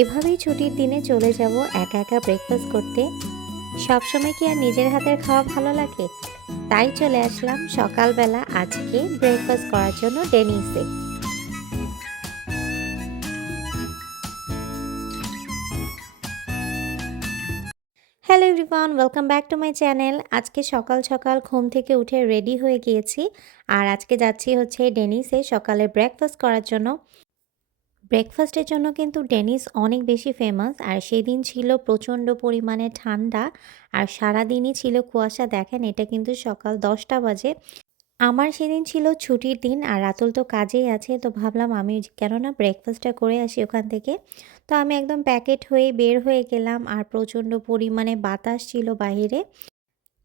এভাবেই ছুটির দিনে চলে যাব একা একা ব্রেকফাস্ট করতে। সবসময় কি আর নিজের হাতের খাওয়া ভালো লাগে? তাই চলে আসলাম সকালবেলা আজকে ব্রেকফাস্ট করার জন্য ডেনিসে hello everyone welcome back to my channel আজকে সকাল সকাল ঘুম থেকে উঠে রেডি হয়ে গিয়েছি। আর আজকে যাচ্ছি হচ্ছে ডেনিসে সকালে ব্রেকফাস্ট করার জন্য। ব্রেকফাস্টের জন্য কিন্তু ডেনিস অনেক বেশি ফেমাস আর সেদিন ছিল প্রচণ্ড পরিমাণে ঠান্ডা, আর সারাদিনই ছিল কুয়াশা। দেখেন, এটা কিন্তু সকাল দশটা বাজে। আমার সেদিন ছিল ছুটির দিন, আর রাতুল তো কাজেই আছে, তো ভাবলাম আমি কেননা ব্রেকফাস্টটা করে আসি ওখান থেকে। তো আমি একদম প্যাকেট হয়ে বের হয়ে গেলাম, আর প্রচণ্ড পরিমাণে বাতাস ছিল বাইরে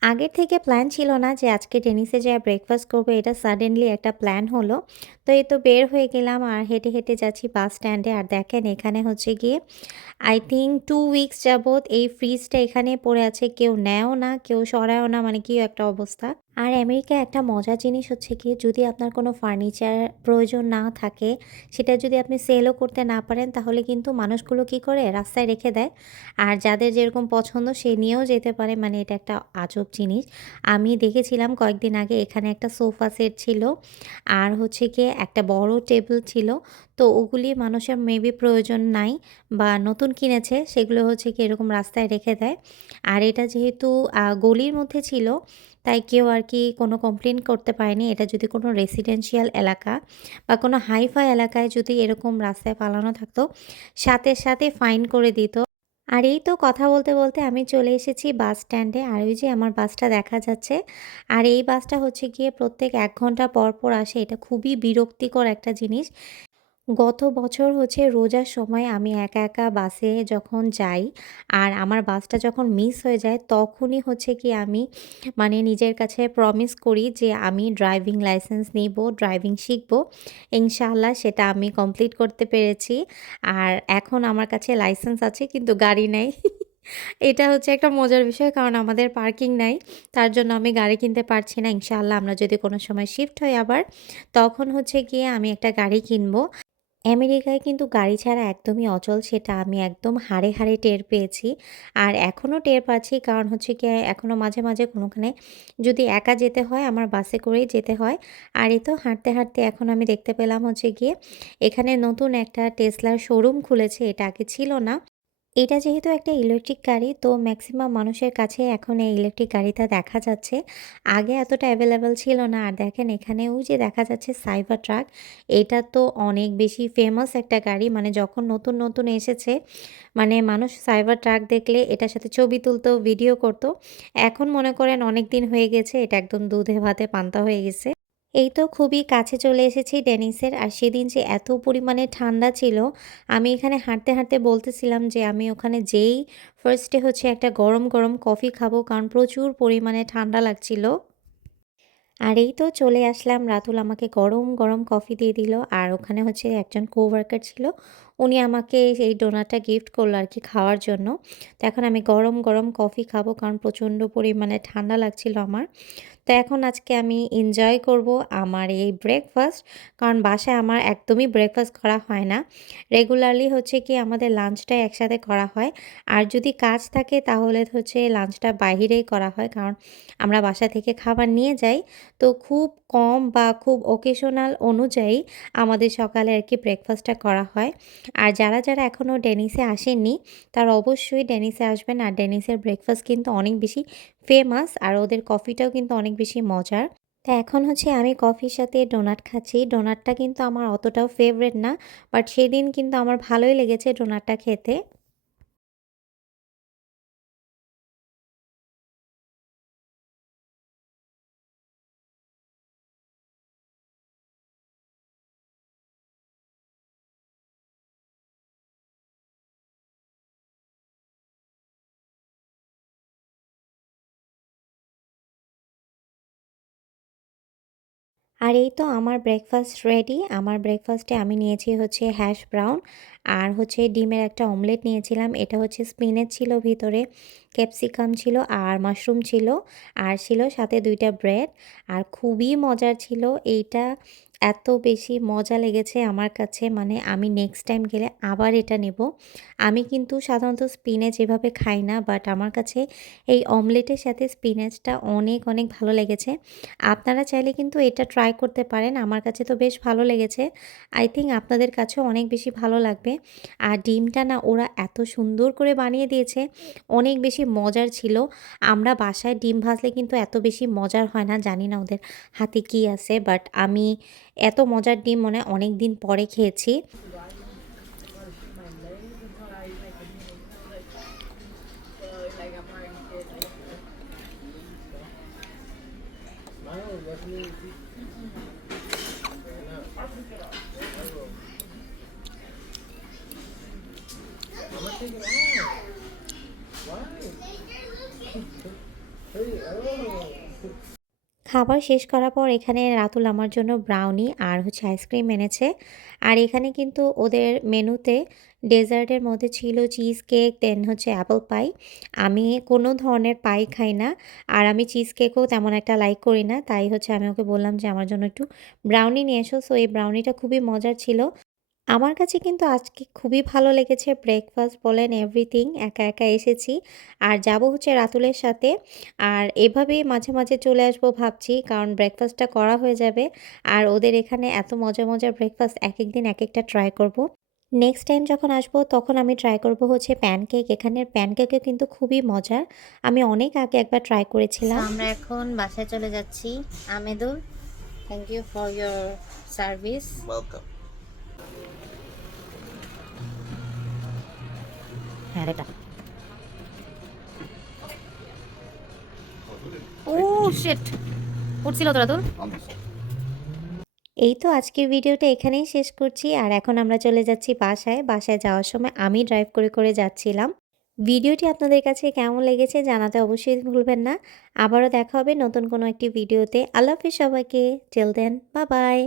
আগের থেকে প্ল্যান ছিল না যে আজকে টেনিসে যায় ব্রেকফাস্ট করব, এটা সাডেনলি একটা প্ল্যান হলো। তো এই তো বের হয়ে গেলাম আর হেঁটে হেঁটে যাচ্ছি বাস স্ট্যান্ডে আর দেখেন এখানে হচ্ছে গিয়ে আই থিঙ্ক টু উইকস যাবৎ এই ফ্রিজটা এখানে পড়ে আছে। কেউ নেয়ও না, কেউ সরায়ও না মানে কি একটা অবস্থা। আর আমেরিকায় একটা মজার জিনিস হচ্ছে কি যদি আপনার কোনো ফার্নিচার প্রয়োজন না থাকে, সেটা যদি আপনি সেলও করতে না পারেন, তাহলে কিন্তু মানুষগুলো কি করে? রাস্তায় রেখে দেয়। আর যাদের যেরকম পছন্দ, সে নিয়েও যেতে পারে। মানে এটা একটা আজব জিনিস। আমি দেখেছিলাম কয়েকদিন আগে এখানে একটা সোফা সেট ছিল আর হচ্ছে গিয়ে একটা বড় টেবিল ছিল। তো ওগুলি মানুষের মেবি প্রয়োজন নাই বা নতুন কিনেছে সেগুলো হচ্ছে কি এরকম রাস্তায় রেখে দেয়। আর এটা যেহেতু গলির মধ্যে ছিল, তাই কেউ আর কি কোনো কমপ্লেন করতে পারেনি। এটা যদি কোনো রেসিডেন্সিয়াল এলাকা বা কোনো হাইফাই এলাকায় যদি এরকম রাস্তায় পালানো থাকতো, সাথে সাথে ফাইন করে দিত। আর এই তো কথা বলতে বলতে আমি চলে এসেছি বাস স্ট্যান্ডে। আর ওই যে আমার বাসটা দেখা যাচ্ছে। আর এই বাসটা হচ্ছে গিয়ে প্রত্যেক এক ঘণ্টা পর পর আসে। এটা খুবই বিরক্তিকর একটা জিনিস। গত বছর হচ্ছে রোজার সময় আমি একা একা বাসে যখন যাই আর আমার বাসটা যখন মিস হয়ে যায়, তখনই হচ্ছে কি আমি মানে নিজের কাছে প্রমিস করি যে আমি ড্রাইভিং লাইসেন্স নিব ড্রাইভিং শিখব। ইনশাআল্লাহ সেটা আমি কমপ্লিট করতে পেরেছি। আর এখন আমার কাছে লাইসেন্স আছে কিন্তু গাড়ি নেই। এটা হচ্ছে একটা মজার বিষয় কারণ আমাদের পার্কিং নাই। তার জন্য আমি গাড়ি কিনতে পারছি না। ইনশাআল্লাহ আমরা যদি কোনো সময় শিফট হই আবার, তখন হচ্ছে গিয়ে আমি একটা গাড়ি কিনবো। আমেরিকায় কিন্তু গাড়ি ছাড়া একদমই অচল সেটা আমি একদম হাড়ে হাড়ে টের পেয়েছি। আর এখনও টের পাচ্ছি, কারণ হচ্ছে কি এখনও মাঝে মাঝে কোনোখানে যদি একা যেতে হয়, আমার বাসে করেই যেতে হয়। আর এ তো হাঁটতে হাঁটতে এখন আমি দেখতে পেলাম হচ্ছে গিয়ে এখানে নতুন একটা টেসলার শোরুম খুলেছে, এটা আগে ছিল না। এটা যেহেতু একটা ইলেকট্রিক গাড়ি, তো ম্যাক্সিমাম মানুষের কাছে এখন এই ইলেকট্রিক গাড়িটা দেখা যাচ্ছে। আগে এতটা অ্যাভেলেবেল ছিল না। আর দেখেন এখানেও যে দেখা যাচ্ছে সাইবার ট্রাক এটা তো অনেক বেশি ফেমাস একটা গাড়ি। মানে যখন নতুন নতুন এসেছে মানে মানুষ সাইবার ট্রাক দেখলে এটার সাথে ছবি তুলতো ভিডিও করতো। এখন মনে করেন অনেক দিন হয়ে গেছে, এটা একদম দুধে ভাতে পান্তা হয়ে গেছে। এই তো খুবই কাছে চলে এসেছি ডেনিসের, আর সেদিন যে এত পরিমাণে ঠান্ডা ছিল, আমি এখানে হাঁটতে হাঁটতে বলতেছিলাম যে আমি ওখানে যেই ফার্স্টে হচ্ছে একটা গরম গরম কফি খাব, কারণ প্রচুর পরিমাণে ঠান্ডা লাগছিল। আর এই তো চলে আসলাম, রাতুল আমাকে গরম গরম কফি দিয়ে দিল, আর ওখানে হচ্ছে একজন কোওয়ার্কার ছিল, উনি আমাকে এই ডোনাটটা গিফট করল আর কি খাওয়ার জন্য। তো এখন আমি গরম গরম কফি খাব, কারণ প্রচণ্ড পরিমাণে ঠান্ডা লাগছিল আমার। তো এখন আজকে আমি এনজয় করব আমার এই ব্রেকফাস্ট কারণ বাসায় আমার একদমই ব্রেকফাস্ট করা হয় না। রেগুলারলি হচ্ছে কি আমাদের লাঞ্চটাই একসাথে করা হয়। আর যদি কাজ থাকে তাহলে হচ্ছে লাঞ্চটা বাহিরেই করা হয় কারণ আমরা বাসা থেকে খাবার নিয়ে যাই। তো খুব কম বা খুব ওকেশনাল অনুযায়ী আমাদের সকালে আর কি ব্রেকফাস্টটা করা হয়। আর যারা যারা এখনও ডেনিসে আসেননি তারা অবশ্যই ডেনিসে আসবেন। আর ডেনিসের ব্রেকফাস্ট কিন্তু অনেক বেশি ফেমাস আর ওদের কফিটাও কিন্তু অনেক বেশি মজার। তা এখন হচ্ছে আমি কফির সাথে ডোনাট খাচ্ছি। ডোনাটটা কিন্তু আমার অতটাও ফেভারেট না বাট সেদিন কিন্তু আমার ভালোই লেগেছে ডোনাটটা খেতে। আর এই তো আমার ব্রেকফাস্ট রেডি আমার ব্রেকফাস্টে আমি নিয়েছি হচ্ছে হ্যাশ ব্রাউন আর হচ্ছে ডিমের একটা অমলেট নিয়েছিলাম। এটা হচ্ছে স্পিনের ছিল ভিতরে ক্যাপসিকাম ছিল আর মাশরুম ছিল। আর ছিল সাথে দুইটা ব্রেড আর খুবই মজার ছিল। এইটা এত বেশি মজা লেগেছে আমার কাছে মানে আমি নেক্সট টাইম গেলে আবার এটা নেব। আমি কিন্তু সাধারণত স্পিনেচ এভাবে খাই না বাট আমার কাছে এই অমলেটের সাথে স্পিনেচটা অনেক অনেক ভালো লেগেছে। আপনারা চাইলে কিন্তু এটা ট্রাই করতে পারেন, আমার কাছে তো বেশ ভালো লেগেছে। আই থিঙ্ক আপনাদের কাছেও অনেক বেশি ভালো লাগবে। আর ডিমটা না ওরা এত সুন্দর করে বানিয়ে দিয়েছে, অনেক বেশি মজার ছিল। আমরা বাসায় ডিম ভাজলে কিন্তু এত বেশি মজার হয় না, জানি না ওদের হাতে কি আছে বাট আমি এত মজার ডিম মনে অনেক দিন পরে খেয়েছি। খাবার শেষ করার পর এখানে রাতুল আমার জন্য ব্রাউনি আর হচ্ছে আইসক্রিম এনেছে। আর এখানে কিন্তু ওদের মেনুতে ডেজার্টের মধ্যে ছিল চিজ কেক দেন হচ্ছে অ্যাপল পাই আমি কোনো ধরনের পাই খাই না, আর আমি চিজ কেকও তেমন একটা লাইক করি না। তাই হচ্ছে আমি ওকে বললাম যে আমার জন্য একটু ব্রাউনি নিয়ে এসো। সো এই ব্রাউনিটা খুবই মজার ছিল। আমার কাছে কিন্তু আজকে খুবই ভালো লেগেছে ব্রেকফাস্ট বলেন এভরিথিং একা একা এসেছি। আর যাব হচ্ছে রাতুলের সাথে। আর এভাবেই মাঝে মাঝে চলে আসব ভাবছি কারণ ব্রেকফাস্টটা করা হয়ে যাবে। আর ওদের এখানে এত মজা মজার ব্রেকফাস্ট এক এক দিন এক একটা ট্রাই করব। নেক্সট টাইম যখন আসব তখন আমি ট্রাই করব হচ্ছে প্যানকেক এখানের প্যানকেকও কিন্তু খুবই মজার। আমি অনেক আগে একবার ট্রাই করেছিলাম। আমরা এখন বাসায় চলে যাচ্ছি। Ahmedul thank you for your service Welcome. হ্যাঁ ও এই তো আজকের ভিডিওটা এখানেই শেষ করছি, আর এখন আমরা চলে যাচ্ছি বাসায়। বাসায় যাওয়ার সময় আমি ড্রাইভ করে করে যাচ্ছিলাম। ভিডিওটি আপনাদের কাছে কেমন লেগেছে জানাতে অবশ্যই ভুলবেন না। আবারও দেখা হবে নতুন কোনো একটি ভিডিওতে। আল্লাহ হাফিজ সবাইকে। টেল দেন বা বাই